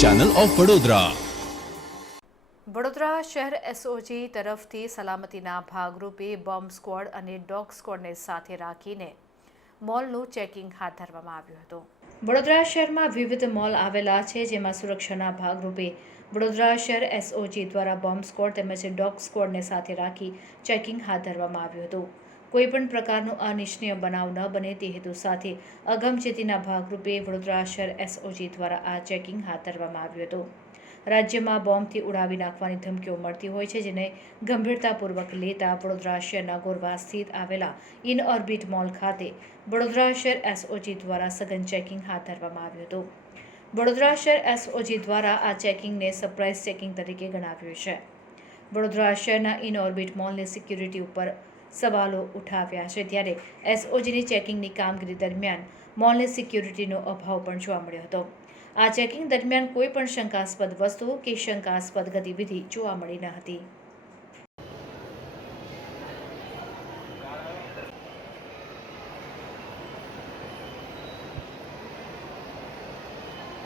Channel of Vadodara Vadodara શહેર SOG તરફથી સલામતીના ભાગરૂપે બોમ્બ સ્ક્વોડ અને ડોગ સ્ક્વોડને સાથે રાખીને મોલનું ચેકિંગ હાથ ધરવામાં આવ્યું હતું. વડોદરા શહેરમાં વિવિધ મોલ આવેલા છે, જેમાં સુરક્ષાના ભાગરૂપે વડોદરા શહેર એસઓજી દ્વારા બોમ્બ સ્ક્વોડ તેમજ ડોગ સ્ક્વોડને સાથે રાખી ચેકિંગ હાથ ધરવામાં આવ્યું હતું. કોઈપણ પ્રકારનો અનિચ્છનીય બનાવ ન બને તે હેતુ સાથે અગમચેતીના ભાગરૂપે વડોદરા શહેર એસઓજી દ્વારા આ ચેકિંગ હાથ ધરવામાં આવ્યું હતું. રાજ્યમાં બોમ્બથી ઉડાવી નાખવાની ધમકીઓ મળતી હોય છે, જેને ગંભીરતાપૂર્વક લેતા વડોદરા શહેરના ગોરવા સ્થિત આવેલા ઇન ઓર્બિટ મોલ ખાતે વડોદરા શહેર એસઓજી દ્વારા સઘન ચેકિંગ હાથ ધરવામાં આવ્યું હતું. વડોદરા શહેર એસઓજી દ્વારા આ ચેકિંગને સરપ્રાઇઝ ચેકિંગ તરીકે ગણાવ્યું છે. વડોદરા શહેરના ઇન ઓર્બિટ મોલની સિક્યુરિટી ઉપર સવાલો ઉઠાવ્યા છે ત્યારે એસઓજીની ચેકિંગની કામગીરી દરમિયાન મોલની સિક્યુરિટીનો અભાવ પણ જોવા મળ્યો હતો. આ ચેકિંગ દરમિયાન કોઈ પણ શંકાસ્પદ વસ્તુ કે શંકાસ્પદ ગતિવિધિ જોવા મળી ન હતી.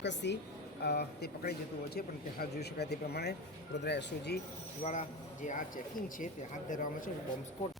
ચોક્કસથી તે પકડાઈ જતું હોય છે, પણ તે હાથ જોઈ શકાય તે પ્રમાણે વડોદરા એસઓજી દ્વારા જે આ ચેકિંગ છે તે હાથ ધરવામાં છે, બોમ્બ સ્કોટ